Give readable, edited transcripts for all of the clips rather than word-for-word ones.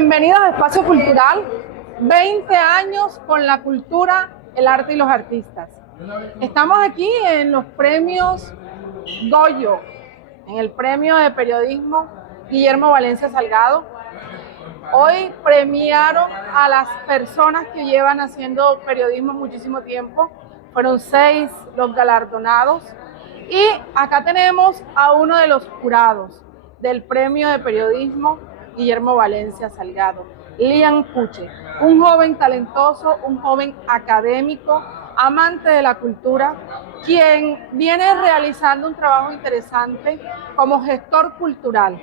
Bienvenidos a Espacio Cultural, 20 años con la cultura, el arte y los artistas. Estamos aquí en los premios Goyo, en el premio de periodismo Guillermo Valencia Salgado. Hoy premiaron a las personas que llevan haciendo periodismo muchísimo tiempo. Fueron 6 los galardonados. Y acá tenemos a uno de los jurados del premio de periodismo Guillermo Valencia Salgado, Liam Puche, un joven talentoso, un joven académico, amante de la cultura, quien viene realizando un trabajo interesante como gestor cultural.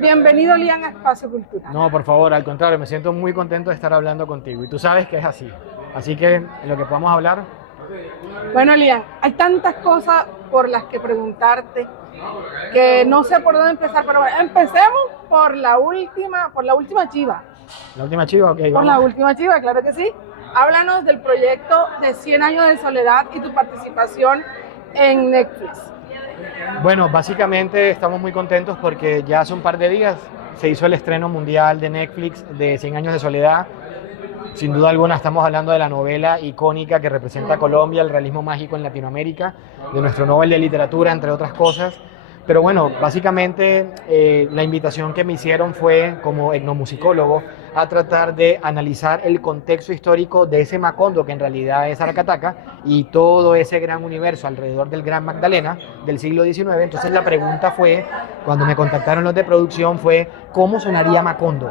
Bienvenido, Liam, a Espacio Cultural. No, por favor, al contrario, me siento muy contento de estar hablando contigo y tú sabes que es así. Así que en lo que podamos hablar. Bueno, Liam, hay tantas cosas por las que preguntarte que no sé por dónde empezar, pero empecemos por la última chiva. ¿La última chiva? Ok, por vamos. La última chiva, claro que sí. Háblanos del proyecto de 100 años de soledad y tu participación en Netflix. Bueno, básicamente estamos muy contentos porque ya hace un par de días se hizo el estreno mundial de Netflix de 100 años de soledad. Sin duda alguna estamos hablando de la novela icónica que representa a Colombia, el realismo mágico en Latinoamérica, de nuestro Nobel de Literatura, entre otras cosas. Pero bueno, básicamente la invitación que me hicieron fue, como etnomusicólogo, a tratar de analizar el contexto histórico de ese Macondo, que en realidad es Aracataca, y todo ese gran universo alrededor del Gran Magdalena del siglo XIX. Entonces la pregunta fue, cuando me contactaron los de producción, fue ¿cómo sonaría Macondo?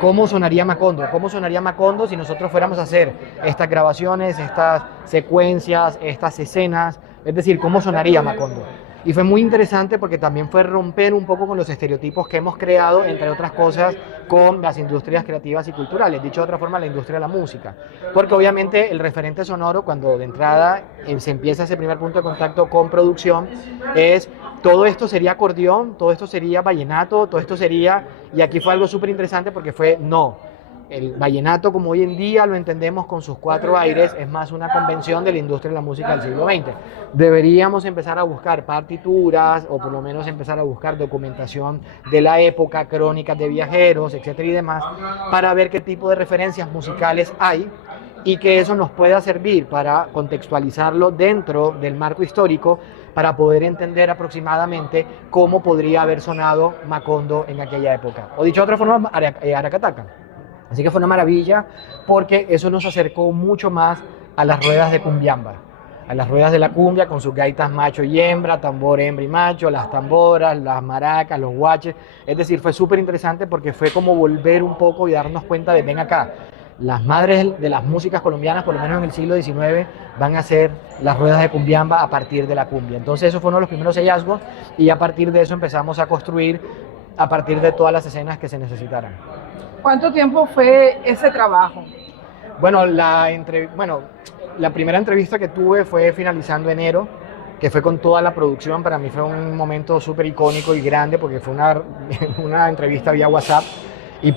¿Cómo sonaría Macondo? ¿Cómo sonaría Macondo si nosotros fuéramos a hacer estas grabaciones, estas secuencias, estas escenas? Es decir, ¿cómo sonaría Macondo? Y fue muy interesante porque también fue romper un poco con los estereotipos que hemos creado, entre otras cosas, con las industrias creativas y culturales, dicho de otra forma, la industria de la música. Porque obviamente el referente sonoro, cuando de entrada se empieza ese primer punto de contacto con producción, es todo esto sería acordeón, todo esto sería vallenato, todo esto sería... Y aquí fue algo súper interesante porque fue no. El vallenato, como hoy en día lo entendemos con sus 4 aires, es más una convención de la industria de la música del siglo XX. Deberíamos empezar a buscar partituras o por lo menos empezar a buscar documentación de la época, crónicas de viajeros, etcétera y demás, para ver qué tipo de referencias musicales hay y que eso nos pueda servir para contextualizarlo dentro del marco histórico para poder entender aproximadamente cómo podría haber sonado Macondo en aquella época. O dicho de otra forma, Aracataca. Así que fue una maravilla porque eso nos acercó mucho más a las ruedas de cumbiamba, a las ruedas de la cumbia con sus gaitas macho y hembra, tambor hembra y macho, las tamboras, las maracas, los guaches. Es decir, fue súper interesante porque fue como volver un poco y darnos cuenta de, ven acá, las madres de las músicas colombianas, por lo menos en el siglo XIX, van a ser las ruedas de cumbiamba a partir de la cumbia. Entonces eso fue uno de los primeros hallazgos y a partir de eso empezamos a construir a partir de todas las escenas que se necesitaran. ¿Cuánto tiempo fue ese trabajo? Bueno, la primera entrevista que tuve fue finalizando enero, que fue con toda la producción. Para mí fue un momento súper icónico y grande porque fue una entrevista vía WhatsApp, y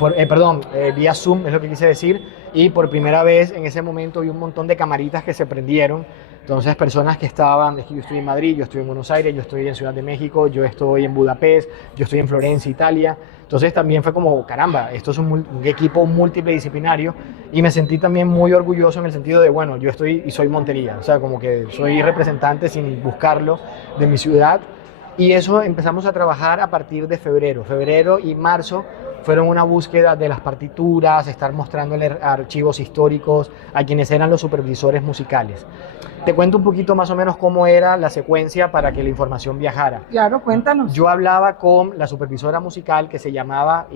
vía Zoom, es lo que quise decir, y por primera vez en ese momento vi un montón de camaritas que se prendieron. Entonces, personas que estaban, es que yo estoy en Madrid, yo estoy en Buenos Aires, yo estoy en Ciudad de México, yo estoy en Budapest, yo estoy en Florencia, Italia. Entonces también fue como, caramba, esto es un equipo multidisciplinario y me sentí también muy orgulloso en el sentido de, bueno, yo estoy y soy Montería, o sea, como que soy representante sin buscarlo de mi ciudad. Y eso empezamos a trabajar a partir de febrero. Febrero y marzo fueron una búsqueda de las partituras, estar mostrándole archivos históricos a quienes eran los supervisores musicales. Te cuento un poquito más o menos cómo era la secuencia para que la información viajara. Claro, cuéntanos. Yo hablaba con la supervisora musical que se llamaba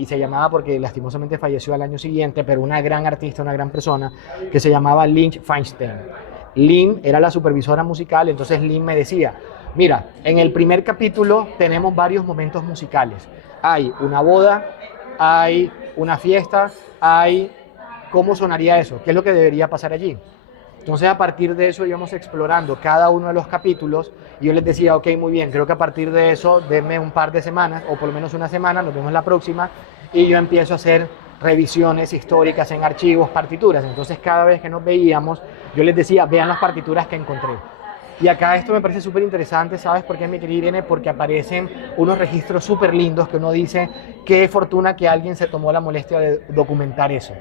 porque lastimosamente falleció al año siguiente, pero una gran artista, una gran persona, que se llamaba Lynn Feinstein. Lynn era la supervisora musical, entonces Lynn me decía, mira, en el primer capítulo tenemos varios momentos musicales. Hay una boda, hay una fiesta, hay cómo sonaría eso, qué es lo que debería pasar allí. Entonces a partir de eso íbamos explorando cada uno de los capítulos y yo les decía, ok, muy bien, creo que a partir de eso denme un par de semanas o por lo menos una semana, nos vemos la próxima, y yo empiezo a hacer revisiones históricas en archivos, partituras. Entonces cada vez que nos veíamos yo les decía, vean las partituras que encontré. Y acá esto me parece súper interesante, ¿sabes por qué, mi querida Irene? Porque aparecen unos registros súper lindos que uno dice, qué fortuna que alguien se tomó la molestia de documentar eso.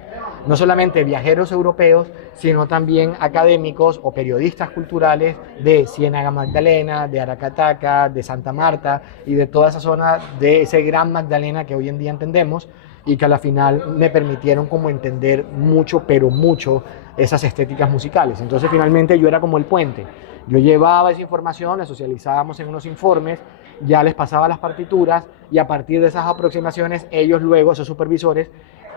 No solamente viajeros europeos, sino también académicos o periodistas culturales de Ciénaga Magdalena, de Aracataca, de Santa Marta y de toda esa zona de ese gran Magdalena que hoy en día entendemos y que a la final me permitieron como entender mucho, pero mucho esas estéticas musicales. Entonces finalmente yo era como el puente. Yo llevaba esa información, la socializábamos en unos informes, ya les pasaba las partituras y a partir de esas aproximaciones ellos luego, esos supervisores,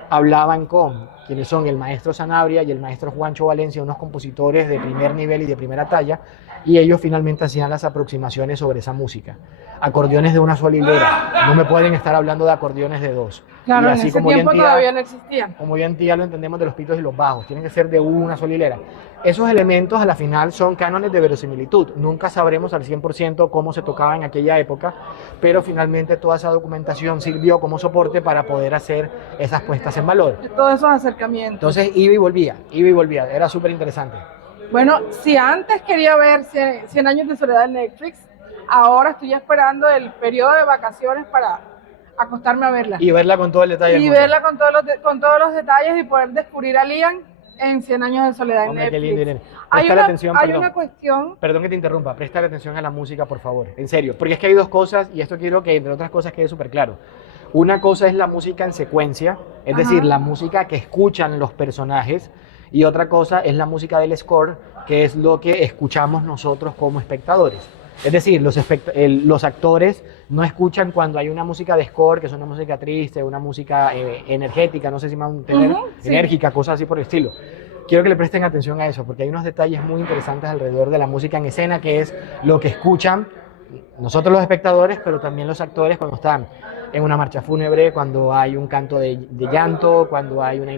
hablaban con quienes son el maestro Sanabria y el maestro Juancho Valencia, unos compositores de primer nivel y de primera talla, y ellos finalmente hacían las aproximaciones sobre esa música. Acordeones de una sola hilera, no me pueden estar hablando de acordeones de dos. Claro, y en así ese como hoy en tiempo día, todavía no existían. como hoy en día lo entendemos de los pitos y los bajos, tienen que ser de una sola hilera. Esos elementos a la final son cánones de verosimilitud, nunca sabremos al 100% cómo se tocaba en aquella época, pero finalmente toda esa documentación sirvió como soporte para poder hacer esas puestas en valor. Todos esos acercamientos. Entonces iba y volvía, era súper interesante. Bueno, si antes quería ver 100 años de soledad en Netflix, ahora estoy esperando el periodo de vacaciones para acostarme a verla. Y verla con todo el detalle. Y verla con todos los detalles y poder descubrir a Liam en 100 años de soledad en Netflix. Qué lindo, Irene. Hay una cuestión. Perdón que te interrumpa, presta atención a la música, por favor, en serio, porque es que hay dos cosas y esto quiero que entre otras cosas quede súper claro. Una cosa es la música en secuencia, es decir, la música que escuchan los personajes, y otra cosa es la música del score, que es lo que escuchamos nosotros como espectadores. Es decir, los actores no escuchan cuando hay una música de score, que es una música triste, una música energética, no sé si me van a entender, enérgica, cosas así por el estilo. Quiero que le presten atención a eso, porque hay unos detalles muy interesantes alrededor de la música en escena, que es lo que escuchan nosotros los espectadores, pero también los actores cuando están en una marcha fúnebre, cuando hay un canto de llanto, cuando hay una